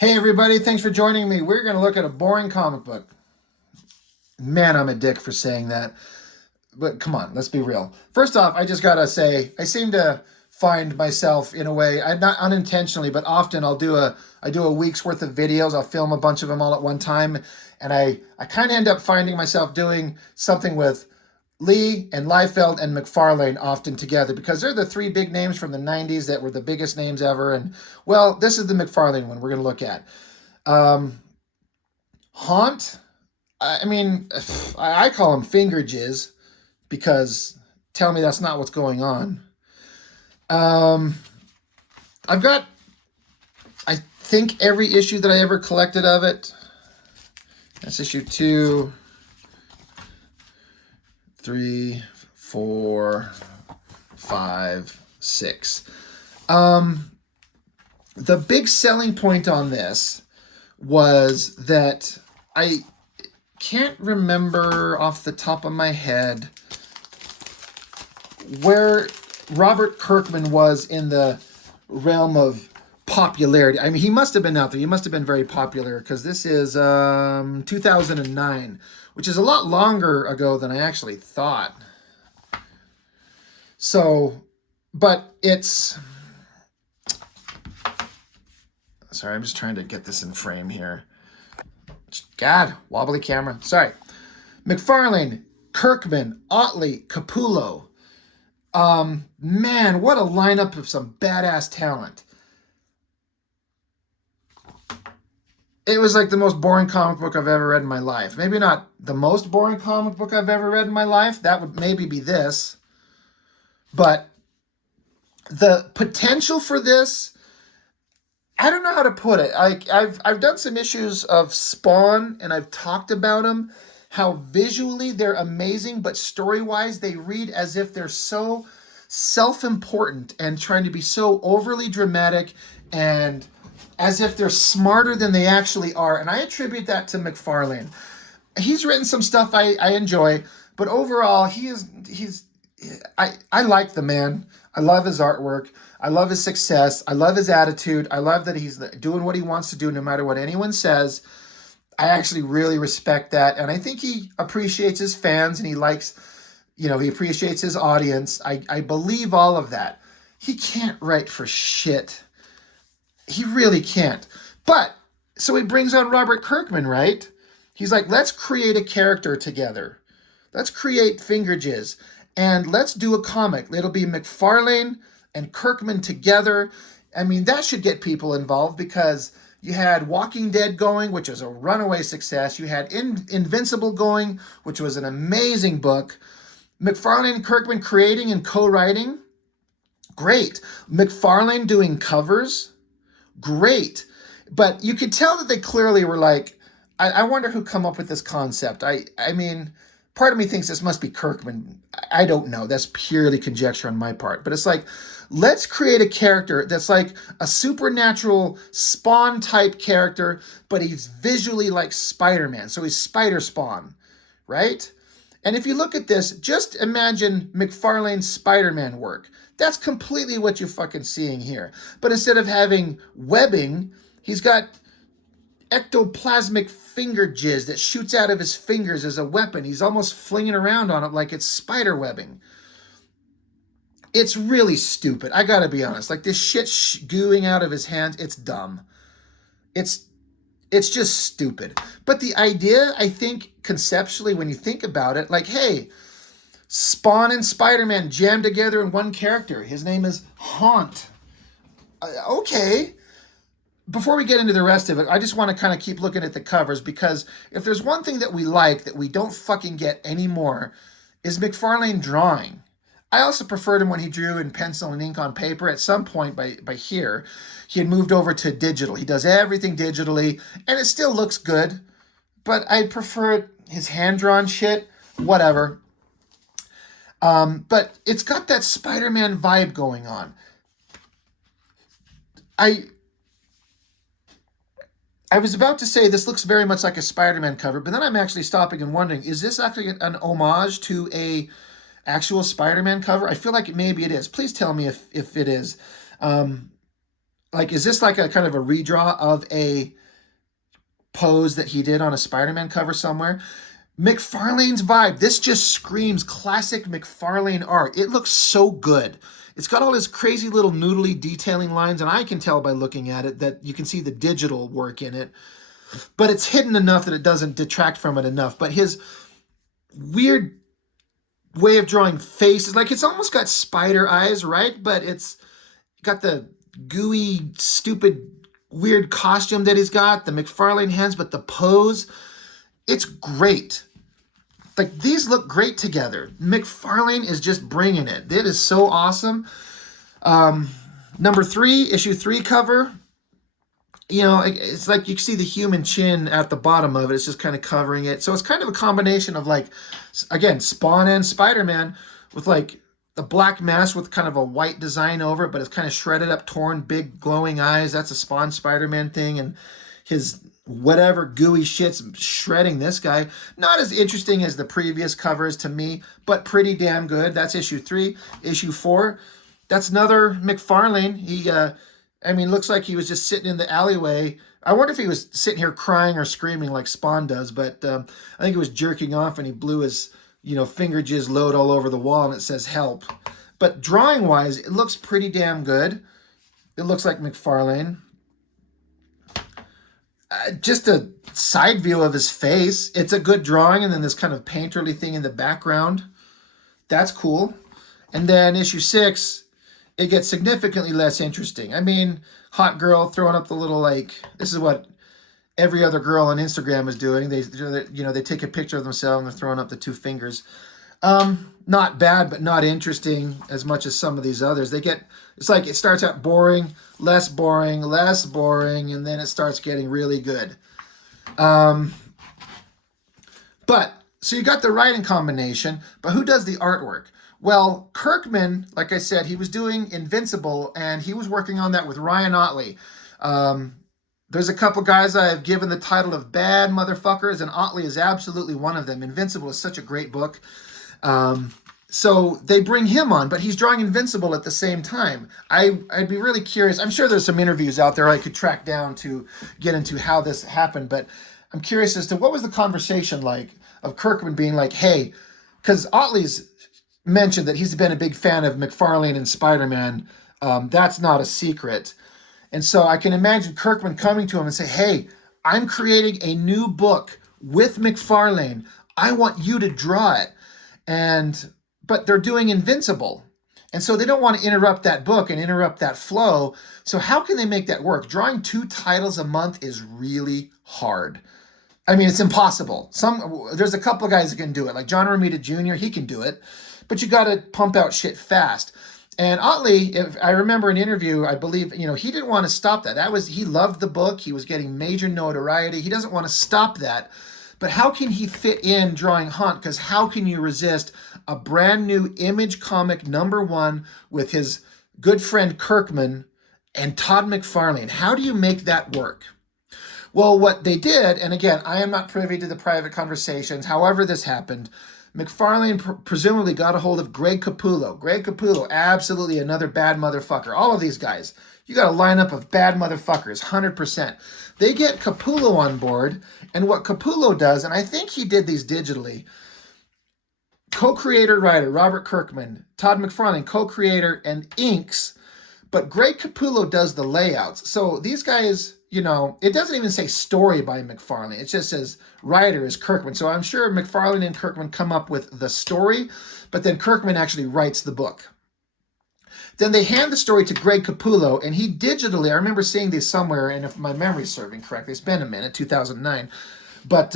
Hey everybody, thanks for joining me. We're going to look at a boring comic book. Man, I'm a dick for saying that. But come on, let's be real. First off, I just got to say, I seem to find myself in a way, I not unintentionally, but often I do a week's worth of videos. I'll film a bunch of them all at one time, and I kind of end up finding myself doing something with Lee and Liefeld and McFarlane often together because they're the three big names from the 90s that were the biggest names ever. And well, this is the McFarlane one we're going to look at. Um, Haunt, I mean, I call him finger jizz because tell me that's not what's going on. Um, I've got, I think, every issue that I ever collected of it. That's issue 2, 3, 4, 5, 6. The big selling point on this was that I can't remember off the top of my head where Robert Kirkman was in the realm of popularity. I mean, he must have been out there. He must have been very popular because this is 2009, which is a lot longer ago than I actually thought. So, but it's... Sorry, I'm just trying to get this in frame here. God, wobbly camera. Sorry. McFarlane, Kirkman, Otley, Capullo. Man, what a lineup of some badass talent. It was like the most boring comic book I've ever read in my life. Maybe not the most boring comic book I've ever read in my life. That would maybe be this. But the potential for this, I don't know how to put it. I've done some issues of Spawn and I've talked about them, how visually they're amazing, but story-wise they read as if they're so self-important and trying to be so overly dramatic and as if they're smarter than they actually are. And I attribute that to McFarlane. He's written some stuff I enjoy, but overall I like the man. I love his artwork. I love his success. I love his attitude. I love that he's doing what he wants to do no matter what anyone says. I actually really respect that. And I think he appreciates his fans and he likes, he appreciates his audience. I believe all of that. He can't write for shit. He really can't. But, so he brings on Robert Kirkman, right? He's like, let's create a character together. Let's create Finger Jizz. And let's do a comic. It'll be McFarlane and Kirkman together. I mean, that should get people involved because you had Walking Dead going, which was a runaway success. You had Invincible going, which was an amazing book. McFarlane and Kirkman creating and co-writing, great. McFarlane doing covers, great. But you could tell that they clearly were like, I wonder who come up with this concept. I mean, part of me thinks this must be Kirkman. I don't know. That's purely conjecture on my part. But it's like, let's create a character that's like a supernatural Spawn type character, but he's visually like Spider-Man. So he's Spider Spawn, right? And if you look at this, just imagine McFarlane's Spider-Man work. That's completely what you're fucking seeing here. But instead of having webbing, he's got ectoplasmic finger jizz that shoots out of his fingers as a weapon. He's almost flinging around on it like it's spider webbing. It's really stupid. I gotta be honest. Like this shit gooing out of his hands, it's dumb. It's just stupid. But the idea, I think, conceptually, when you think about it, like, hey, Spawn and Spider-Man jammed together in one character. His name is Haunt. Okay. Before we get into the rest of it, I just want to kind of keep looking at the covers because if there's one thing that we like that we don't fucking get anymore is McFarlane drawing. I also preferred him when he drew in pencil and ink on paper. At some point by here, he had moved over to digital. He does everything digitally, and it still looks good, but I prefer his hand-drawn shit, whatever. But it's got that Spider-Man vibe going on. I was about to say this looks very much like a Spider-Man cover, but then I'm actually stopping and wondering, is this actually an homage to a actual Spider-Man cover? I feel like maybe it is. Please tell me if it is. Like, is this like a kind of a redraw of a pose that he did on a Spider-Man cover somewhere? McFarlane's vibe. This just screams classic McFarlane art. It looks so good. It's got all this crazy little noodly detailing lines, and I can tell by looking at it that you can see the digital work in it. But it's hidden enough that it doesn't detract from it enough. But his weird way of drawing faces, like it's almost got spider eyes, right? But it's got the gooey, stupid, weird costume that he's got, the McFarlane hands, but the pose, it's great. Like these look great together. McFarlane is just bringing it. It is so awesome. Number 3, issue 3 cover. You know, it's like you see the human chin at the bottom of it. It's just kind of covering it. So it's kind of a combination of like, again, Spawn and Spider-Man with like a black mask with kind of a white design over it, but it's kind of shredded up, torn, big glowing eyes. That's a Spawn Spider-Man thing. And his whatever gooey shit's shredding this guy. Not as interesting as the previous covers to me, but pretty damn good. That's issue 3. Issue 4, that's another McFarlane. He, I mean, looks like he was just sitting in the alleyway. I wonder if he was sitting here crying or screaming like Spawn does, but I think he was jerking off and he blew his, finger jizz load all over the wall and it says help. But drawing-wise, it looks pretty damn good. It looks like McFarlane. Just a side view of his face. It's a good drawing, and then this kind of painterly thing in the background. That's cool. And then issue 6, it gets significantly less interesting. I mean, hot girl throwing up the little, like, this is what every other girl on Instagram is doing. They take a picture of themselves and they're throwing up the 2 fingers. Not bad, but not interesting as much as some of these others. It's like it starts out boring, less boring, less boring, and then it starts getting really good. But, so you got the writing combination, but who does the artwork? Well, Kirkman, like I said, he was doing Invincible, and he was working on that with Ryan Ottley. There's a couple guys I have given the title of bad motherfuckers, and Ottley is absolutely one of them. Invincible is such a great book. So they bring him on, but he's drawing Invincible at the same time. I'd be really curious. I'm sure there's some interviews out there I could track down to get into how this happened, but I'm curious as to what was the conversation like of Kirkman being like, hey, because Ottley's mentioned that he's been a big fan of McFarlane and Spider-Man. That's not a secret. And so I can imagine Kirkman coming to him and say, hey, I'm creating a new book with McFarlane. I want you to draw it. But they're doing Invincible. And so they don't want to interrupt that book and interrupt that flow. So how can they make that work? Drawing 2 titles a month is really hard. I mean, it's impossible. There's a couple of guys that can do it. Like John Romita Jr., he can do it. But you got to pump out shit fast. And Ottley, if I remember an interview, I believe, he didn't want to stop that. He loved the book. He was getting major notoriety. He doesn't want to stop that. But how can he fit in drawing Hunt? Because how can you resist a brand new Image comic #1 with his good friend Kirkman and Todd McFarlane? How do you make that work? Well, what they did, and again, I am not privy to the private conversations, however this happened, McFarlane presumably got a hold of Greg Capullo. Greg Capullo, absolutely another bad motherfucker. All of these guys, you got a lineup of bad motherfuckers, 100%. They get Capullo on board, and what Capullo does, and I think he did these digitally, co-creator, writer, Robert Kirkman, Todd McFarlane, co-creator, and inks, but Greg Capullo does the layouts. So these guys, it doesn't even say story by McFarlane. It just says writer is Kirkman. So I'm sure McFarlane and Kirkman come up with the story, but then Kirkman actually writes the book. Then they hand the story to Greg Capullo, and he digitally, I remember seeing these somewhere, and if my memory's serving correctly, it's been a minute, 2009, but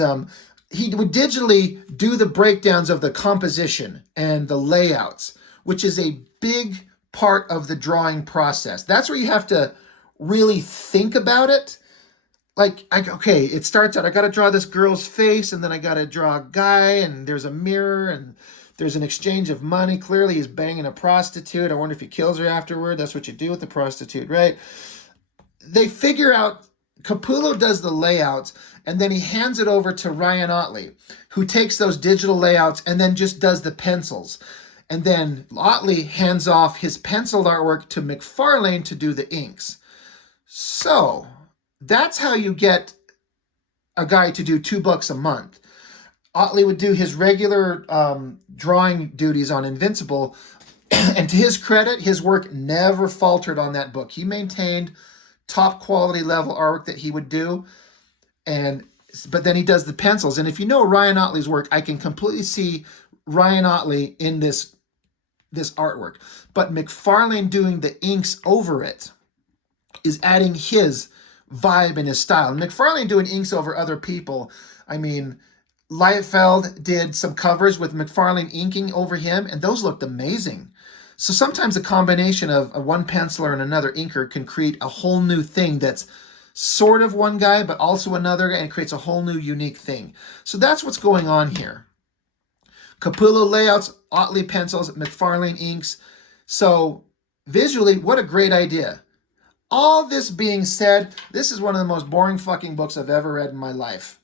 he would digitally do the breakdowns of the composition and the layouts, which is a big part of the drawing process. That's where you have to really think about it. Like, okay, it starts out, I got to draw this girl's face, and then I got to draw a guy, and there's a mirror, and there's an exchange of money. Clearly, he's banging a prostitute. I wonder if he kills her afterward. That's what you do with the prostitute, right? They figure out, Capullo does the layouts, and then he hands it over to Ryan Ottley, who takes those digital layouts and then just does the pencils. And then Ottley hands off his penciled artwork to McFarlane to do the inks. So that's how you get a guy to do 2 books a month. Otley would do his regular drawing duties on Invincible, and to his credit, his work never faltered on that book. He maintained top quality level artwork that he would do, but then he does the pencils. And if you know Ryan Otley's work, I can completely see Ryan Otley in this artwork. But McFarlane doing the inks over it is adding his vibe and his style. And McFarlane doing inks over other people, I mean, Liefeld did some covers with McFarlane inking over him, and those looked amazing. So sometimes a combination of a one penciler and another inker can create a whole new thing that's sort of one guy, but also another, and creates a whole new unique thing. So that's what's going on here. Capullo layouts, Otley pencils, McFarlane inks. So visually, what a great idea. All this being said, this is one of the most boring fucking books I've ever read in my life.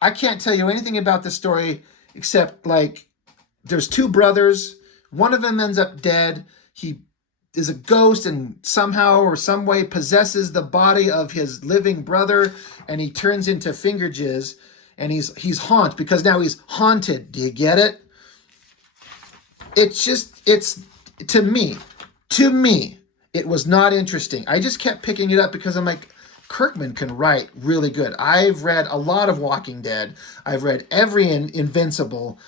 I can't tell you anything about the story except, like, there's 2 brothers. One of them ends up dead. He is a ghost and somehow or some way possesses the body of his living brother, and he turns into finger jizz, and he's haunted because now he's haunted. Do you get it? It's to me, it was not interesting. I just kept picking it up because I'm like, Kirkman can write really good. I've read a lot of Walking Dead. I've read every Invincible.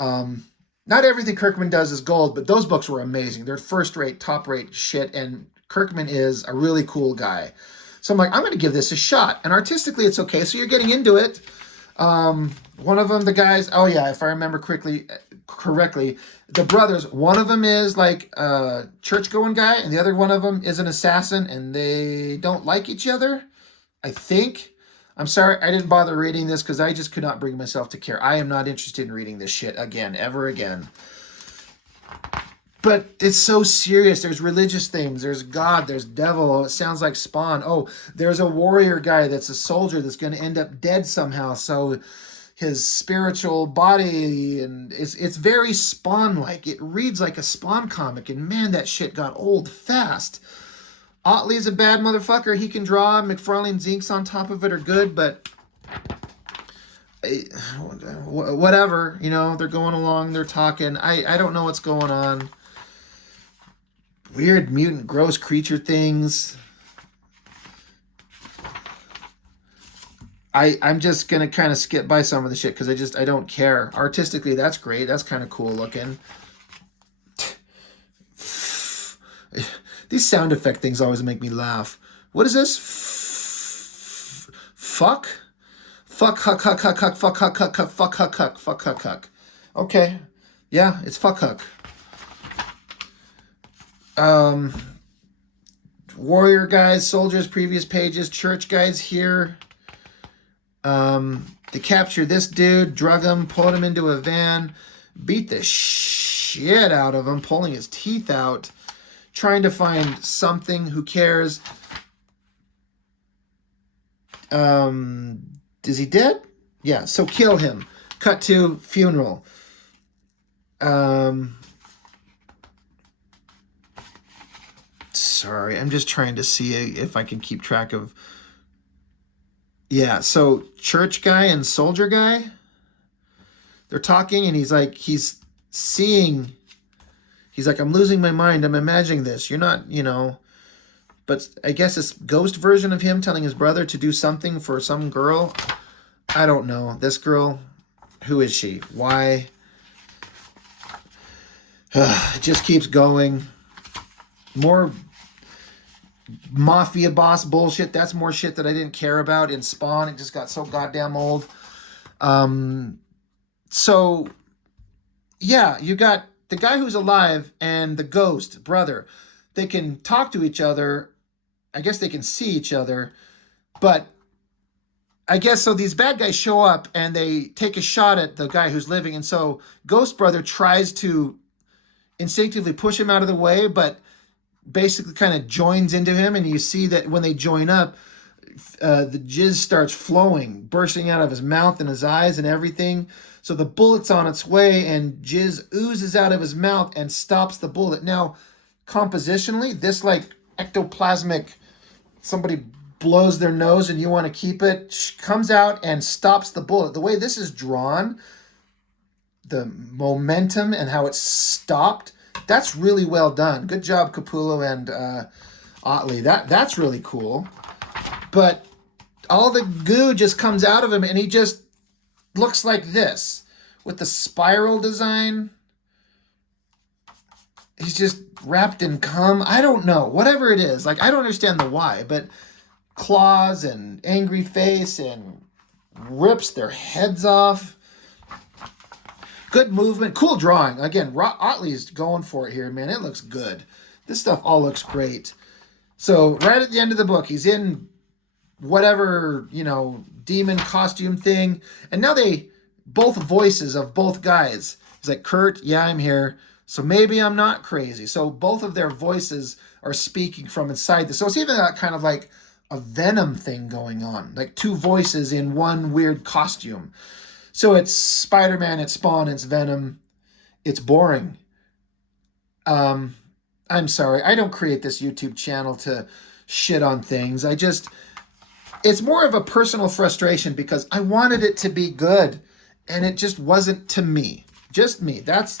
Not everything Kirkman does is gold, but those books were amazing. They're first-rate, top-rate shit, and Kirkman is a really cool guy. So I'm like, I'm going to give this a shot. And artistically, it's okay. So you're getting into it. One of them, the guys, oh yeah, if I remember correctly, the brothers, one of them is like a church-going guy, and the other one of them is an assassin, and they don't like each other, I think. I'm sorry, I didn't bother reading this because I just could not bring myself to care. I am not interested in reading this shit again, ever again. But it's so serious. There's religious themes. There's God. There's devil. Oh, it sounds like Spawn. Oh, there's a warrior guy that's a soldier that's going to end up dead somehow. So his spiritual body, and it's very Spawn-like. It reads like a Spawn comic, and man, that shit got old fast. Otley's a bad motherfucker. He can draw. McFarlane's inks on top of it are good, but whatever. You know, they're going along. They're talking. I don't know what's going on. Weird mutant gross creature things. I'm just going to kind of skip by some of the shit because I don't care. Artistically, that's great. That's kind of cool looking. These sound effect things always make me laugh. What is this? Fuck? Fuck, huck, huck, huck, huck, fuck, huck, huck, huck, fuck, huck, huck, fuck, huck, huck. Okay. Yeah, it's fuck, huck. Warrior guys, soldiers, previous pages, church guys here. They capture this dude, drug him, pulled him into a van, beat the shit out of him, pulling his teeth out, trying to find something. Who cares? Is he dead? Yeah, so kill him. Cut to funeral. Sorry, I'm just trying to see if I can keep track of... Yeah, so church guy and soldier guy, they're talking, and he's like, he's like, I'm losing my mind. I'm imagining this. You're not, but I guess this ghost version of him telling his brother to do something for some girl. I don't know. This girl, who is she? Why? It just keeps going. More mafia boss bullshit. That's more shit that I didn't care about in Spawn. It just got so goddamn old. So yeah, you got the guy who's alive and the ghost brother. They can talk to each other. I guess they can see each other, but I guess so these bad guys show up and they take a shot at the guy who's living, and so ghost brother tries to instinctively push him out of the way, but basically kind of joins into him, and you see that when they join up, the jizz starts flowing, bursting out of his mouth and his eyes and everything. So the bullet's on its way, and jizz oozes out of his mouth and stops the bullet. Now, compositionally, this like ectoplasmic somebody blows their nose and you want to keep it, comes out and stops the bullet. The way this is drawn, the momentum and how it's stopped, that's really well done. Good job, Capullo and Otley. That's really cool. But all the goo just comes out of him and he just looks like this with the spiral design. He's just wrapped in cum. I don't know. Whatever it is. Like, I don't understand the why, but claws and angry face and rips their heads off. Good movement. Cool drawing. Again, Otley's going for it here, man. It looks good. This stuff all looks great. So right at the end of the book, he's in whatever, demon costume thing. And now both voices of both guys. He's like, Kurt, yeah, I'm here. So maybe I'm not crazy. So both of their voices are speaking from inside this. So it's even kind of like a Venom thing going on. Like two voices in one weird costume. So it's Spider-Man, it's Spawn, it's Venom. It's boring. I'm sorry. I don't create this YouTube channel to shit on things. It's more of a personal frustration because I wanted it to be good and it just wasn't to me. Just me. That's,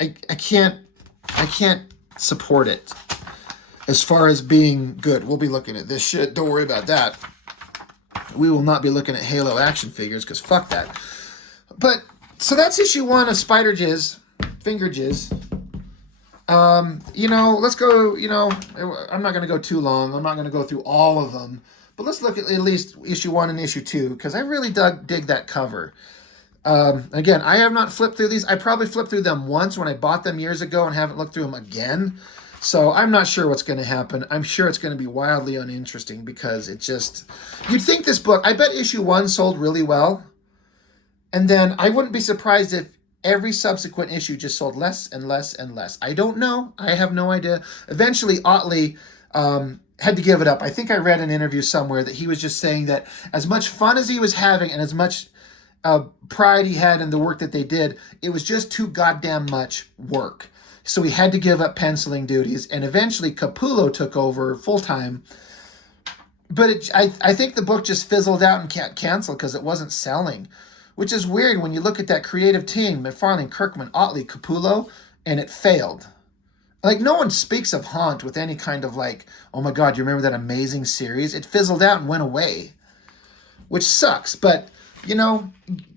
I can't support it as far as being good. We'll be looking at this shit. Don't worry about that. We will not be looking at Halo action figures because fuck that. But so that's issue 1 of Spider Jizz, Finger Jizz. Let's go, I'm not going to go too long. I'm not going to go through all of them. But let's look at least issue 1 and issue 2 because I really dig that cover. Again, I have not flipped through these. I probably flipped through them once when I bought them years ago and haven't looked through them again. So I'm not sure what's going to happen. I'm sure it's going to be wildly uninteresting because you'd think this book, I bet issue 1 sold really well. And then I wouldn't be surprised if every subsequent issue just sold less and less and less. I don't know. I have no idea. Eventually, Otley had to give it up. I think I read an interview somewhere that he was just saying that as much fun as he was having and as much pride he had in the work that they did, it was just too goddamn much work. So he had to give up penciling duties, and eventually Capullo took over full-time. But I think the book just fizzled out and can't cancel because it wasn't selling, which is weird when you look at that creative team, McFarlane, Kirkman, Otley, Capullo, and it failed. Like, no one speaks of Haunt with any kind of like, oh my God, you remember that amazing series? It fizzled out and went away, which sucks. But,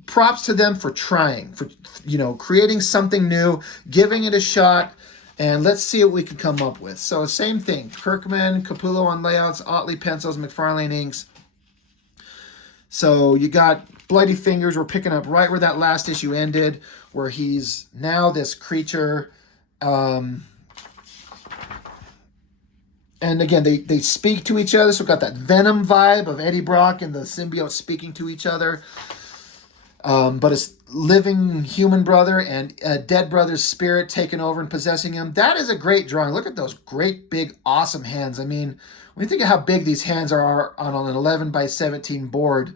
props to them for trying, for, creating something new, giving it a shot, and let's see what we can come up with. So same thing, Kirkman, Capullo on layouts, Otley pencils, McFarlane inks. So you got Bloody Fingers. We're picking up right where that last issue ended, where he's now this creature. And again, they speak to each other. So we've got that Venom vibe of Eddie Brock and the symbiote speaking to each other. But his living human brother and a dead brother's spirit taking over and possessing him. That is a great drawing. Look at those great, big, awesome hands. I mean, when you think of how big these hands are on an 11 by 17 board,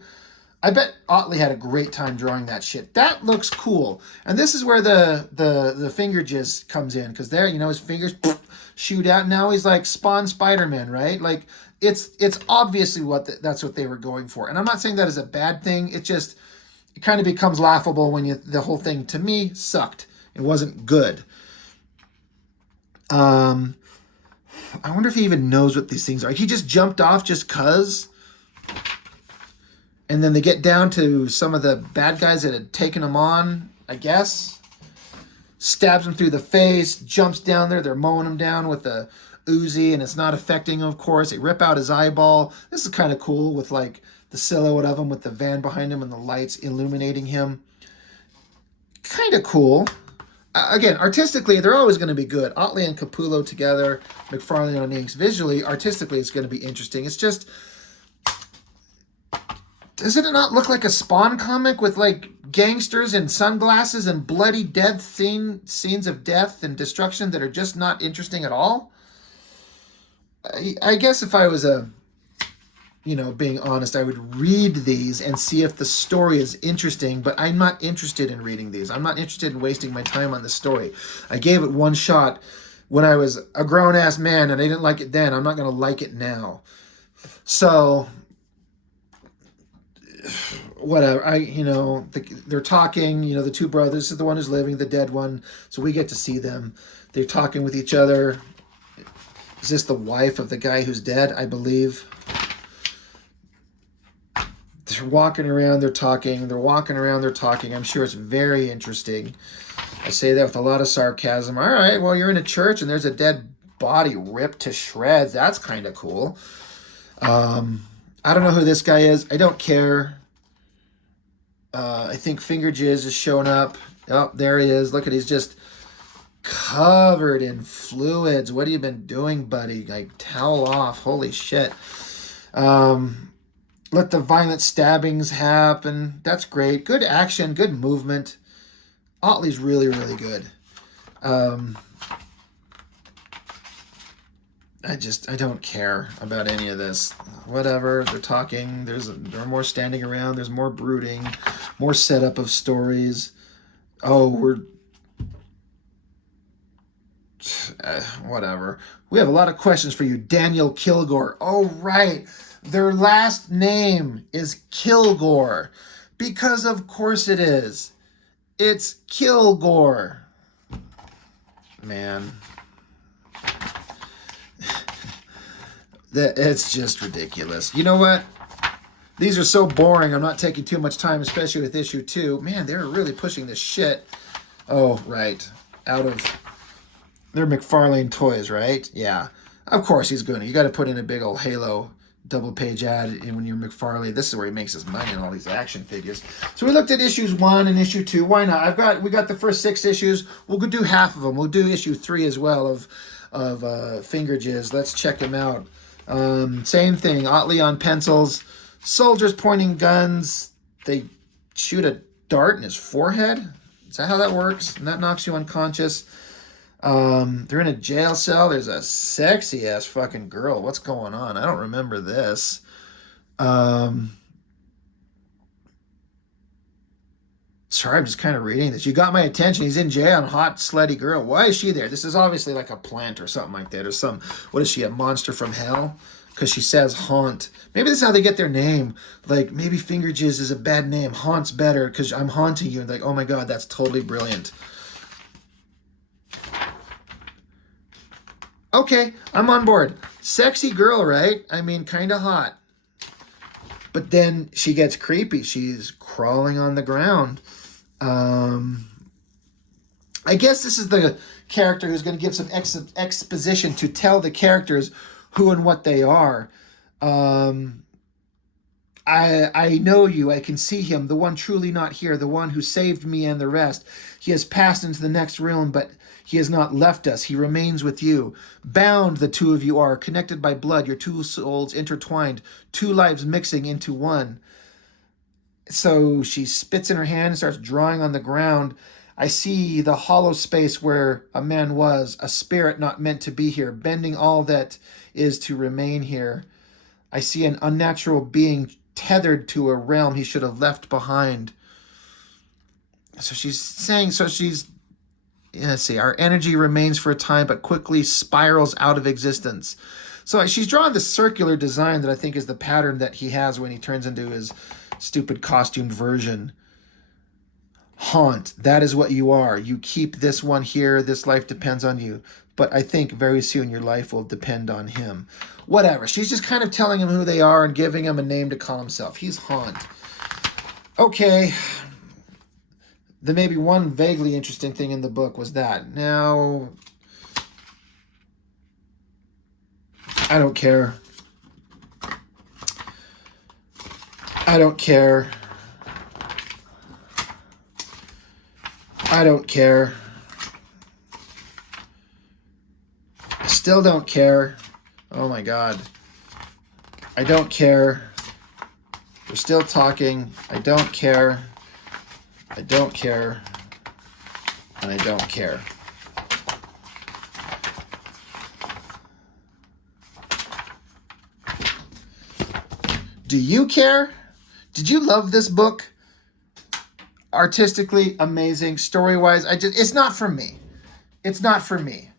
I bet Otley had a great time drawing that shit. That looks cool. And this is where the finger jizz comes in, because there, his fingers shoot out. Now he's like Spawn Spider-Man, right? Like, it's obviously that's what they were going for. And I'm not saying that is a bad thing. It kind of becomes laughable when the whole thing, to me, sucked. It wasn't good. I wonder if he even knows what these things are. He just jumped off just cuz. And then they get down to some of the bad guys that had taken him on, I guess. Stabs him through the face, jumps down there. They're mowing him down with the Uzi, and it's not affecting him, of course. They rip out his eyeball. This is kind of cool with like the silhouette of him with the van behind him and the lights illuminating him. Kind of cool. Again, artistically, they're always going to be good. Otley and Capullo together, McFarlane on inks. Visually, artistically, it's going to be interesting. It's just, doesn't it not look like a Spawn comic with like gangsters and sunglasses and bloody death scenes of death and destruction that are just not interesting at all? I guess if I was being honest, I would read these and see if the story is interesting, but I'm not interested in reading these. I'm not interested in wasting my time on the story. I gave it one shot when I was a grown ass man and I didn't like it then, I'm not going to like it now. So whatever. They're talking. The two brothers. This is the one who's living, the dead one. So we get to see them. They're talking with each other. Is this the wife of the guy who's dead? I believe. They're walking around. They're talking. They're walking around. They're talking. I'm sure it's very interesting. I say that with a lot of sarcasm. All right. Well, you're in a church and there's a dead body ripped to shreds. That's kind of cool. I don't know who this guy is. I don't care. I think Finger Jizz is showing up. Oh, there he is. Look at, he's just covered in fluids. What have you been doing, buddy? Like, towel off. Holy shit. Let the violent stabbings happen. That's great. Good action. Good movement. Otley's really, really good. I don't care about any of this. Whatever, they're talking. There are more standing around. There's more brooding, more setup of stories. Oh, whatever. We have a lot of questions for you, Daniel Kilgore. Oh, right. Their last name is Kilgore. Because of course it is. It's Kilgore. Man. It's just ridiculous. You know what? These are so boring. I'm not taking too much time, especially with issue 2. Man, they're really pushing this shit. Oh, right. They're McFarlane toys, right? Yeah. Of course he's going to. You got to put in a big old Halo double page ad and when you're McFarlane. This is where he makes his money on all these action figures. So we looked at issues 1 and issue 2. Why not? We got the first 6 issues. We'll go do half of them. We'll do issue 3 as well of Finger Jizz. Let's check them out. Same thing. Otley on pencils. Soldiers pointing guns. They shoot a dart in his forehead. Is that how that works? And that knocks you unconscious. They're in a jail cell. There's a sexy ass fucking girl. What's going on? I don't remember this. Sorry, I'm just kind of reading this. You got my attention. He's in jail and hot, slutty girl. Why is she there? This is obviously like a plant or something like that. Or what is she, a monster from hell? Because she says haunt. Maybe this is how they get their name. Like, maybe Finger Jizz is a bad name. Haunt's better because I'm haunting you. And like, oh my God, that's totally brilliant. Okay, I'm on board. Sexy girl, right? I mean, kind of hot. But then she gets creepy. She's crawling on the ground. I guess this is the character who's going to give some exposition to tell the characters who and what they are. I know you. I can see him, the one truly not here, the one who saved me and the rest. He has passed into the next realm, but he has not left us. He remains with you. Bound the two of you are, connected by blood, your two souls intertwined, 2 lives mixing into one. So she spits in her hand and starts drawing on the ground. I see the hollow space where a man was, a spirit not meant to be here, bending all that is to remain here. I see an unnatural being tethered to a realm he should have left behind. So let's see, our energy remains for a time, but quickly spirals out of existence. So she's drawn this circular design that I think is the pattern that he has when he turns into his stupid costumed version. Haunt, that is what you are. You keep this one here. This life depends on you. But I think very soon your life will depend on him. Whatever. She's just kind of telling him who they are and giving him a name to call himself. He's Haunt. Okay. The maybe one vaguely interesting thing in the book was that. Now, I don't care. I don't care. I don't care. I still don't care. Oh my God. I don't care. They're still talking. I don't care. I don't care. And I don't care. Do you care? Did you love this book? Artistically amazing, story-wise, it's not for me. It's not for me.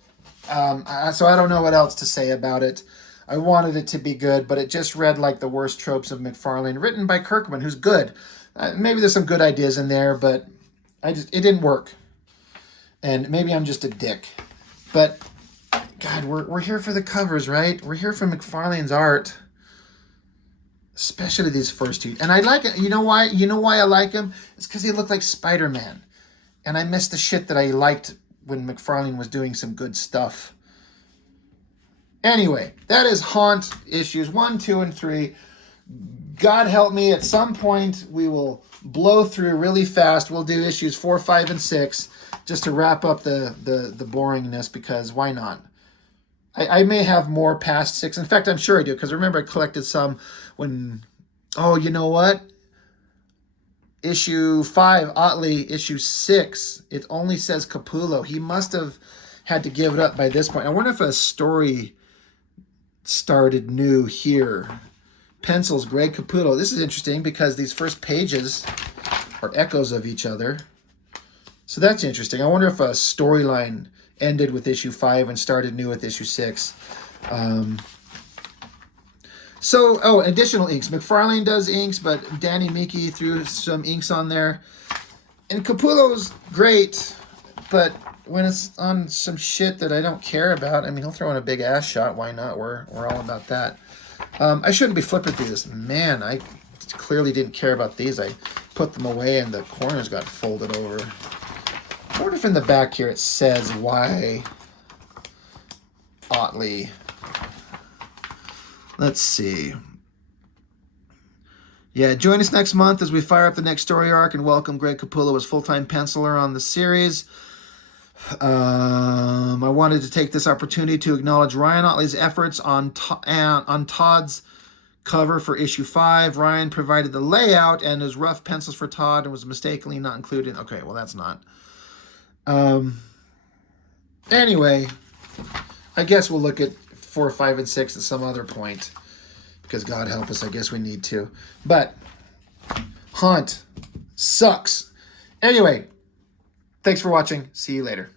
So I don't know what else to say about it. I wanted it to be good, but it just read like the worst tropes of McFarlane, written by Kirkman, who's good. Maybe there's some good ideas in there, but it didn't work. And maybe I'm just a dick. But God, we're here for the covers, right? We're here for McFarlane's art, especially these first two. And I like it. You know why? You know why I like him? It's because he looked like Spider-Man, and I miss the shit that I liked when McFarlane was doing some good stuff. Anyway, that is Haunt issues 1, 2, and 3. God help me, at some point we will blow through really fast. We'll do issues 4, 5, and 6 just to wrap up the boringness, because why not? I may have more past 6. In fact, I'm sure I do, because remember I collected some when... Oh, you know what? Issue 5, oddly, issue 6, it only says Capullo. He must have had to give it up by this point. I wonder if a story started new here. Pencils, Greg Capullo. This is interesting because these first pages are echoes of each other. So that's interesting. I wonder if a storyline ended with issue 5 and started new with issue 6. Additional inks. McFarlane does inks, but Danny Miki threw some inks on there. And Capullo's great, but when it's on some shit that I don't care about, I mean, he'll throw in a big ass shot. Why not? We're all about that. I shouldn't be flipping through this. Man, I clearly didn't care about these. I put them away and the corners got folded over. I wonder if in the back here it says why Otley. Let's see. Yeah, join us next month as we fire up the next story arc and welcome Greg Capullo as full-time penciler on the series. I wanted to take this opportunity to acknowledge Ryan Otley's efforts on Todd's cover for issue 5. Ryan provided the layout and his rough pencils for Todd and was mistakenly not included. Okay, well, that's not. Anyway, I guess we'll look at 4, 5, and 6 at some other point, because God help us, I guess we need to. But Haunt sucks. Anyway, thanks for watching. See you later.